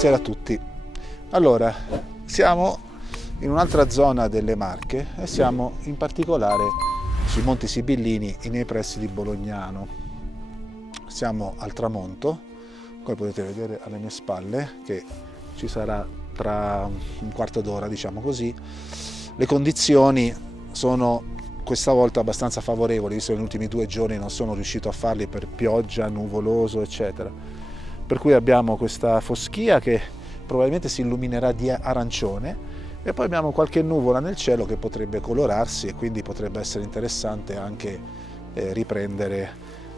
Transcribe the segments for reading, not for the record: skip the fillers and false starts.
Buonasera a tutti. Allora, siamo in un'altra zona delle Marche e siamo in particolare sui Monti Sibillini nei pressi di Bolognano. Siamo al tramonto, come potete vedere alle mie spalle, che ci sarà tra un quarto d'ora, diciamo così. Le condizioni sono questa volta abbastanza favorevoli, visto che negli ultimi 2 giorni non sono riuscito a farli per pioggia, nuvoloso, eccetera. Per cui abbiamo questa foschia che probabilmente si illuminerà di arancione e poi abbiamo qualche nuvola nel cielo che potrebbe colorarsi e quindi potrebbe essere interessante anche riprendere,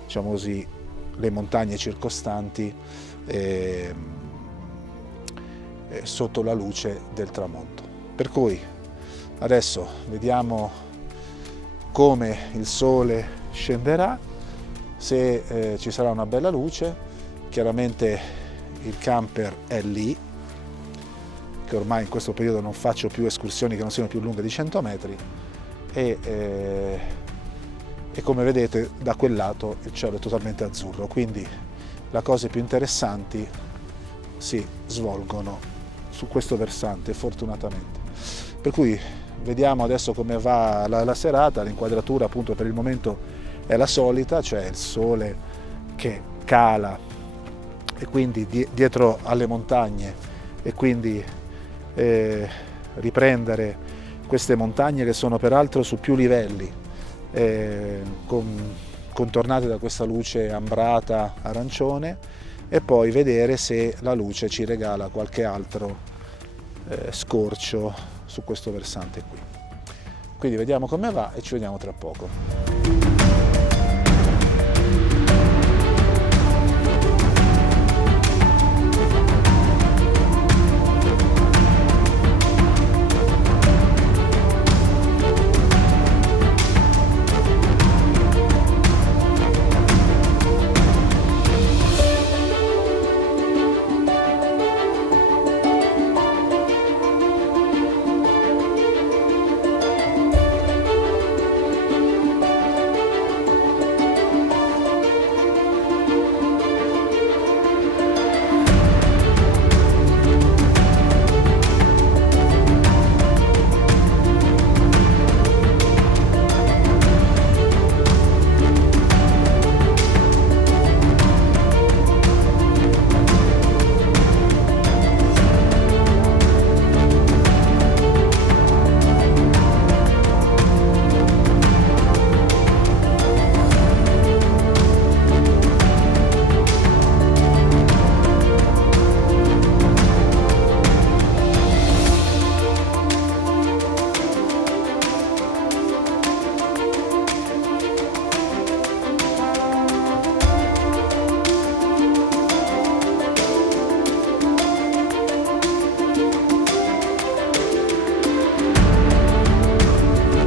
diciamo così, le montagne circostanti sotto la luce del tramonto. Per cui adesso vediamo come il sole scenderà, se ci sarà una bella luce. Chiaramente il camper è lì, che ormai in questo periodo non faccio più escursioni che non siano più lunghe di 100 metri e come vedete da quel lato il cielo è totalmente azzurro, quindi le cose più interessanti si svolgono su questo versante, fortunatamente. Per cui vediamo adesso come va la serata. L'inquadratura appunto per il momento è la solita, cioè il sole che cala e quindi dietro alle montagne e quindi riprendere queste montagne che sono peraltro su più livelli, contornate da questa luce ambrata arancione, e poi vedere se la luce ci regala qualche altro scorcio su questo versante qui. Quindi vediamo come va e ci vediamo tra poco.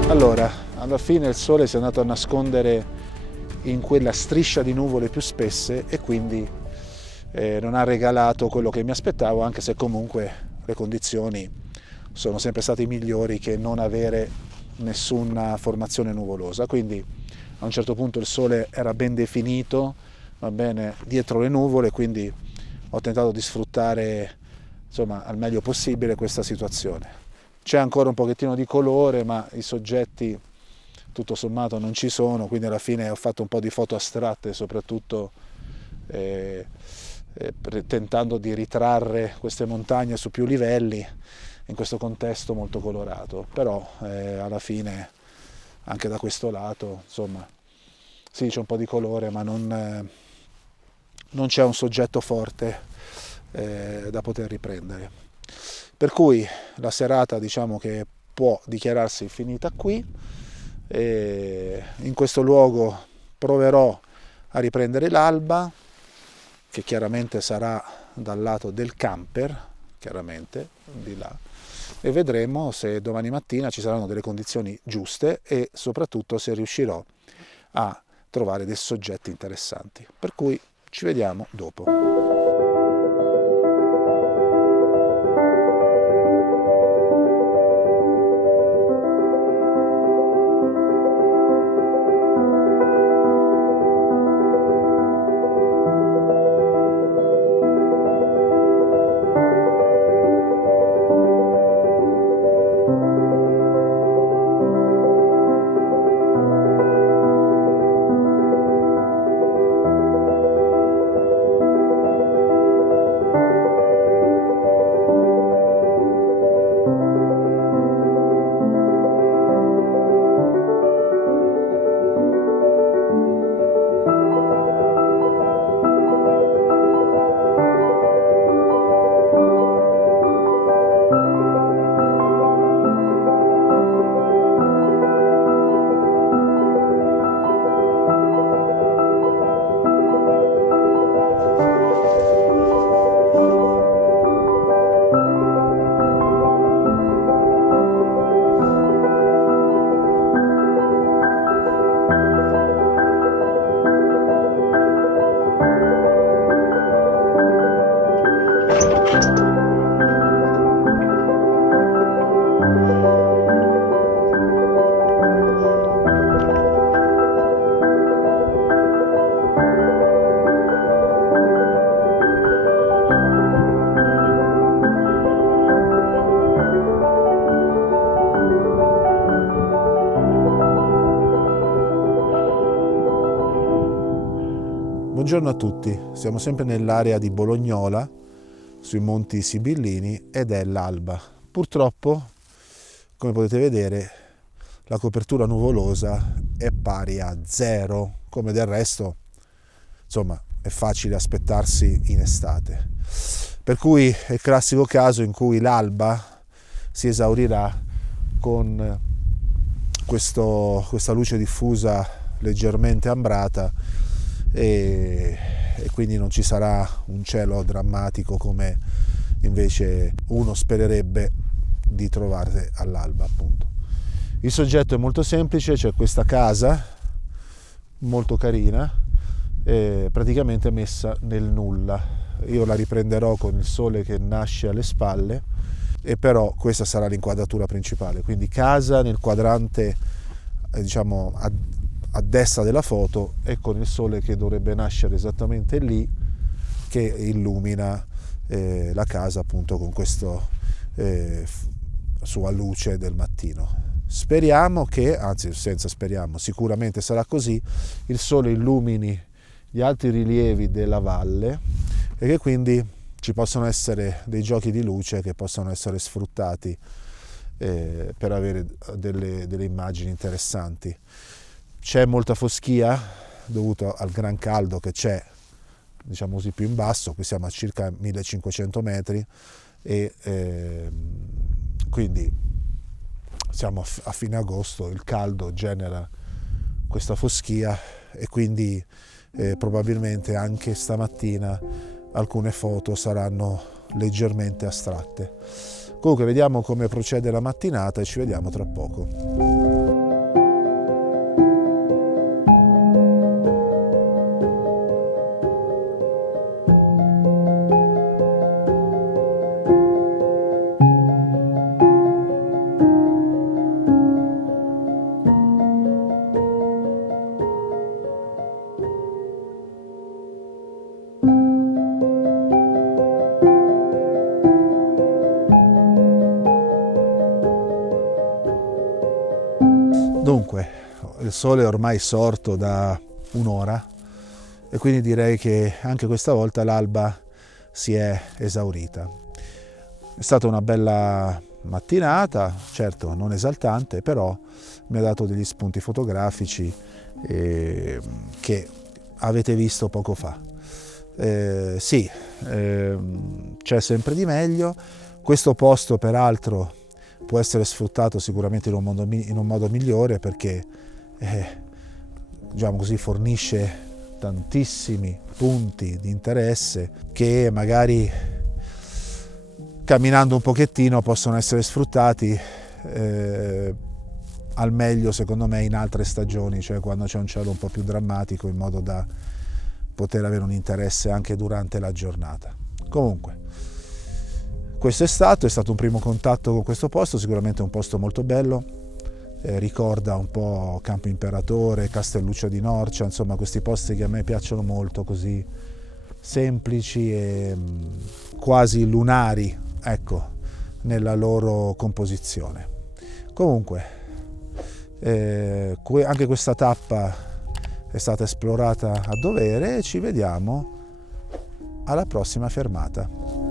Allora, alla fine il sole si è andato a nascondere in quella striscia di nuvole più spesse e quindi non ha regalato quello che mi aspettavo, anche se comunque le condizioni sono sempre state migliori che non avere nessuna formazione nuvolosa. Quindi a un certo punto il sole era ben definito, va bene, dietro le nuvole, quindi ho tentato di sfruttare, insomma, al meglio possibile questa situazione. C'è ancora un pochettino di colore, ma i soggetti tutto sommato non ci sono, quindi alla fine ho fatto un po' di foto astratte, soprattutto tentando di ritrarre queste montagne su più livelli in questo contesto molto colorato. Però alla fine anche da questo lato, insomma, sì, c'è un po' di colore, ma non c'è un soggetto forte da poter riprendere. Per cui la serata, diciamo che può dichiararsi finita qui, e in questo luogo proverò a riprendere l'alba, che chiaramente sarà dal lato del camper, chiaramente di là, e vedremo se domani mattina ci saranno delle condizioni giuste e soprattutto se riuscirò a trovare dei soggetti interessanti. Per cui ci vediamo dopo. Buongiorno a tutti, siamo sempre nell'area di Bolognola, sui Monti Sibillini, ed è l'alba. Purtroppo, come potete vedere, la copertura nuvolosa è pari a 0, come del resto, insomma, è facile aspettarsi in estate. Per cui è il classico caso in cui l'alba si esaurirà con questa luce diffusa leggermente ambrata e quindi non ci sarà un cielo drammatico come invece uno spererebbe di trovare all'alba, appunto. Il soggetto è molto semplice, c'è questa casa molto carina, praticamente messa nel nulla. Io la riprenderò con il sole che nasce alle spalle, e però questa sarà l'inquadratura principale, quindi casa nel quadrante diciamo a destra della foto, e con il sole che dovrebbe nascere esattamente lì, che illumina la casa appunto con questa sua luce del mattino. Speriamo che, anzi senza speriamo, sicuramente sarà così, il sole illumini gli altri rilievi della valle e che quindi ci possono essere dei giochi di luce che possono essere sfruttati per avere delle immagini interessanti. C'è molta foschia dovuto al gran caldo che c'è, diciamo così, più in basso. Qui siamo a circa 1500 metri e quindi siamo a fine agosto, il caldo genera questa foschia e quindi probabilmente anche stamattina alcune foto saranno leggermente astratte. Comunque vediamo come procede la mattinata e ci vediamo tra poco. Dunque, il sole è ormai sorto da un'ora e quindi direi che anche questa volta l'alba si è esaurita. È stata una bella mattinata, certo non esaltante, però mi ha dato degli spunti fotografici che avete visto poco fa. Sì, c'è sempre di meglio. Questo posto peraltro può essere sfruttato sicuramente in un modo migliore, perché diciamo così, fornisce tantissimi punti di interesse che magari camminando un pochettino possono essere sfruttati al meglio secondo me in altre stagioni, cioè quando c'è un cielo un po' più drammatico, in modo da poter avere un interesse anche durante la giornata. Comunque questo è stato un primo contatto con questo posto, sicuramente un posto molto bello, ricorda un po' Campo Imperatore, Castelluccio di Norcia, insomma questi posti che a me piacciono molto, così semplici e quasi lunari, ecco, nella loro composizione. Comunque, anche questa tappa è stata esplorata a dovere e ci vediamo alla prossima fermata.